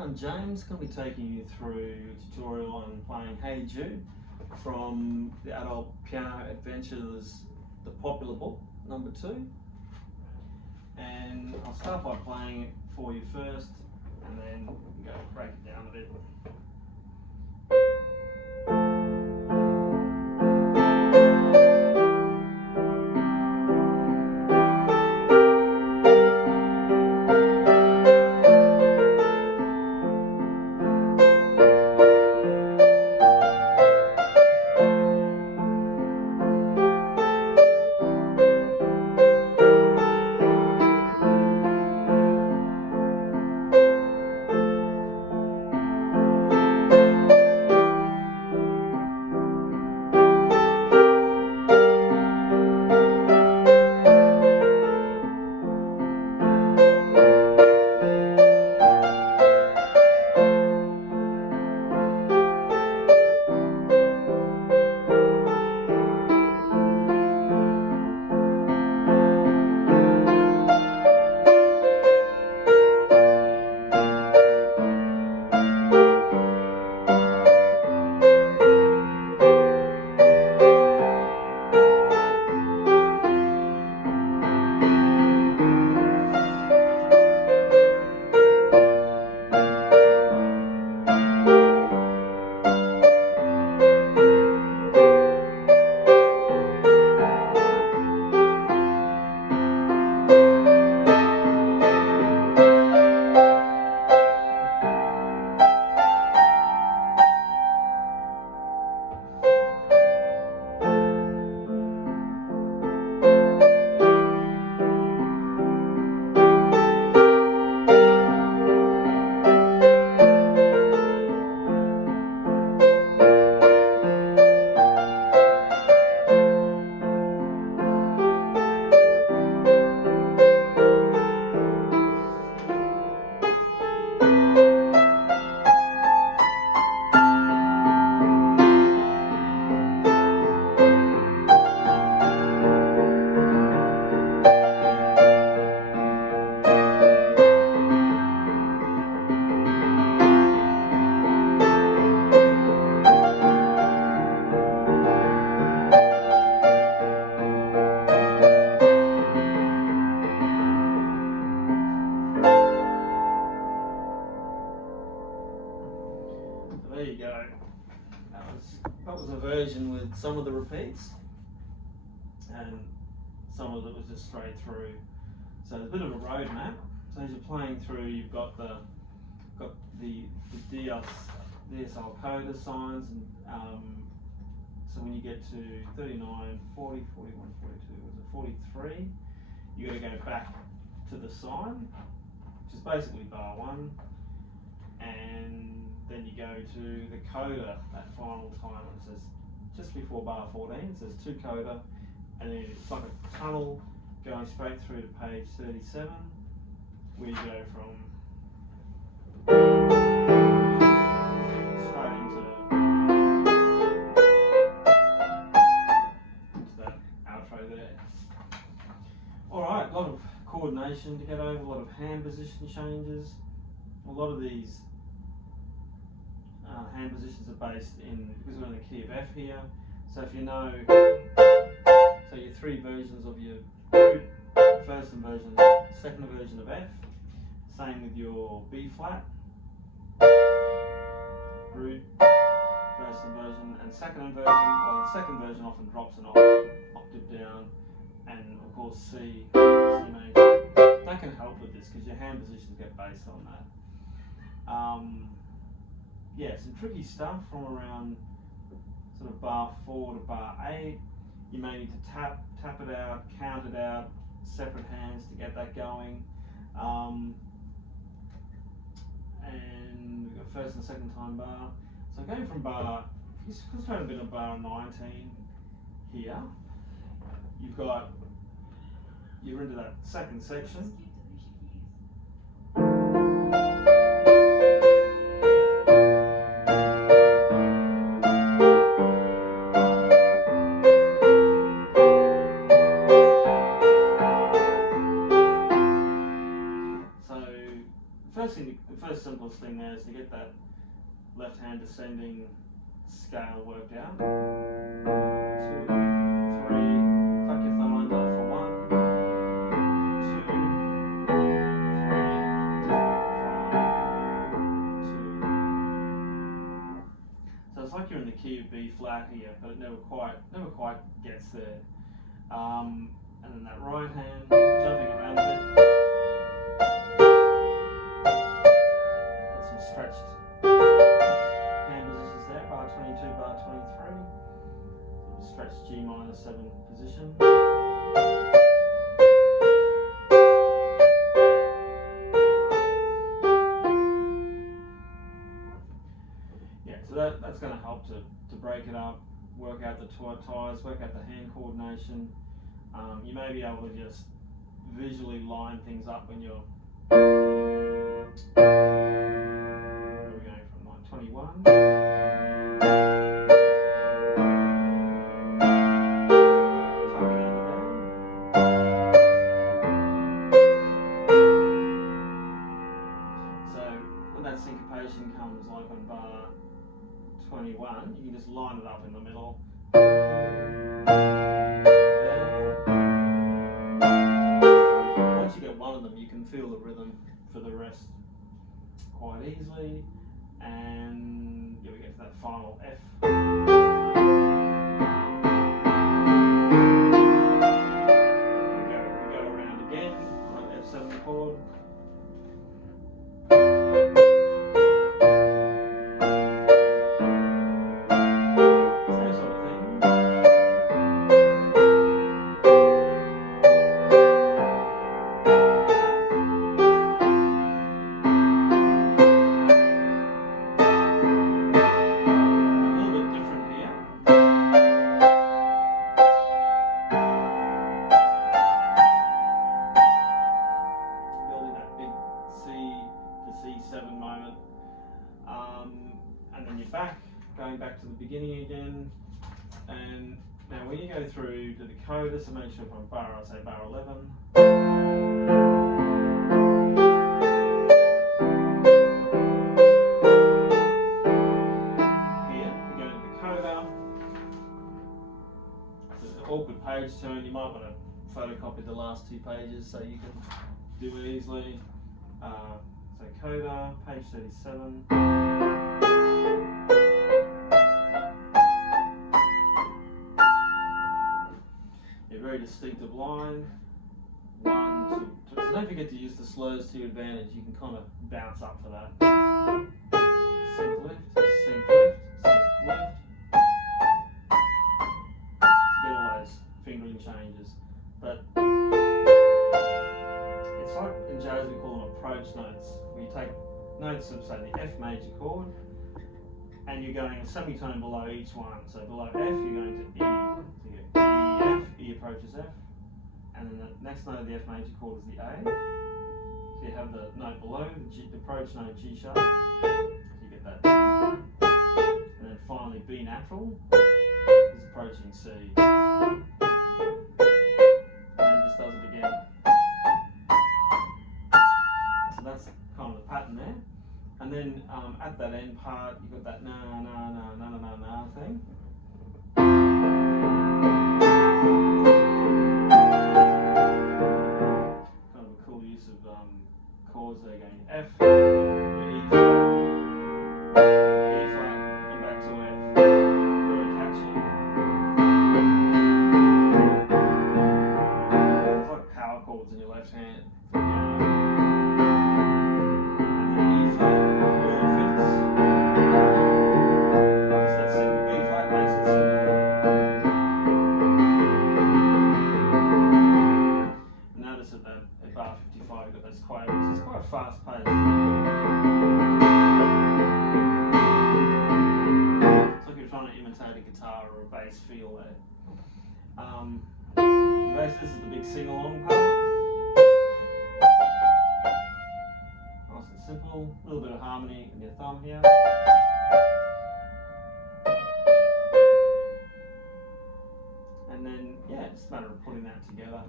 I'm James, going to be taking you through a tutorial on playing Hey Jude from the Adult Piano Adventures, the popular book, number 2. And I'll start by playing it for you first, and then we can go break it down a bit. There you go. That was a version with some of the repeats, and some of it was just straight through. So there's a bit of a road map. So as you're playing through, you've got the DSL coda signs, and so when you get to 39, 40, 41, 42, was it 43? You got to go back to the sign, which is basically bar 1, and then you go to the coda, that final time. It says just before bar 14, it says 2 coda, and then it's like a tunnel going straight through to page 37, where you go from straight into that outro there. Alright, a lot of coordination to get over, a lot of hand position changes. A lot of these hand positions are based in, because we're in the key of F here, so if you know, so your 3 versions of your root, first inversion, second version of F, same with your B flat, root, first inversion, and second inversion. Well, the second version often drops an octave down, and of course C major. That can help with this because your hand positions get based on that. Yeah, some tricky stuff from around sort of bar 4 to bar 8. You may need to tap it out, count it out, separate hands to get that going. And we've got first and second time bar. So going from bar, if you concentrate a bit on bar 19 here, you're into that second section. coolest thing there is to get that left hand descending scale worked out. 2, 3, tuck your thumb under for 1, 2, 3, 5, 2. So it's like you're in the key of B flat here, but it never quite gets there. And then that right hand jumping around a bit. Got some stretched hand positions there, bar 22, bar 23. Sort of stretched G minor 7 position. Yeah, so that's going to help to break it up, work out the ties, work out the hand coordination. You may be able to just visually line things up when you're where are we going from line 21. Tucking under down. So when that syncopation comes like on bar 21, you can just line it up in the middle. Once you get one of them, you can feel the rhythm for the rest quite easily. And yeah, we get to that final F. We go around again on that F7 chord. And then you're going back to the beginning again. And now when you go through to the coda, so make sure from bar, I'll say bar 11. Here, we go to the coda. It's an awkward page turn. You might want to photocopy the last 2 pages so you can do it easily. So coda, page 37. Very distinctive line. 1, 2, 3. So don't forget to use the slows to your advantage. You can kind of bounce up for that. Sync lift, sync lift, sync lift. To get all those fingering changes. But it's like in jazz we call them approach notes. Where you take notes of say the F major chord and you're going a semitone below each one. So below F you're going to E. So you get E, F, E approaches F, and then the next note of the F major chord is the A. So you have the note below, the approach note G sharp, so you get that. And then finally B natural is approaching C. And then it just does it again. So that's kind of the pattern there. And then at that end part, you've got that na na na na na na na thing. Kind of a cool use of chords there, going F, E flat, and back to F. Very catchy. It's like power chords in your left hand. It's quite fast paced. It's like you're trying to imitate a guitar or a bass feel there. This is the big sing-along part. Nice and simple. A little bit of harmony in your thumb here. And then, yeah, it's just a matter of putting that together.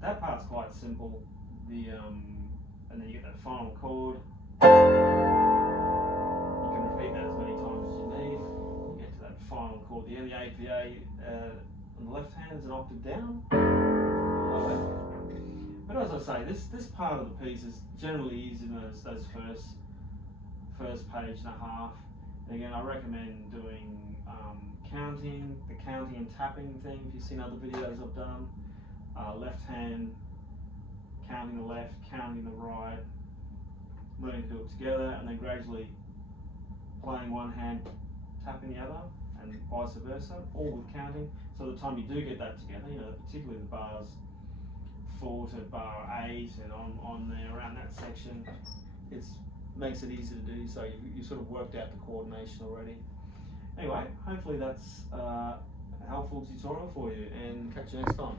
That part's quite simple. And then you get that final chord, You can repeat that as many times as you need. You get to that final chord. The APA on the left hand is an octave down. But as I say, this part of the piece is generally easy in those first page and a half. And again, I recommend doing the counting and tapping thing. If you've seen other videos I've done, left hand counting the left, counting the right, learning to do it together, and then gradually playing one hand, tapping the other, and vice versa, all with counting. So the time you do get that together, particularly the bars 4 to bar 8 and on there around that section, it makes it easy to do. So you sort of worked out the coordination already. Anyway, hopefully that's a helpful tutorial for you, and catch you next time.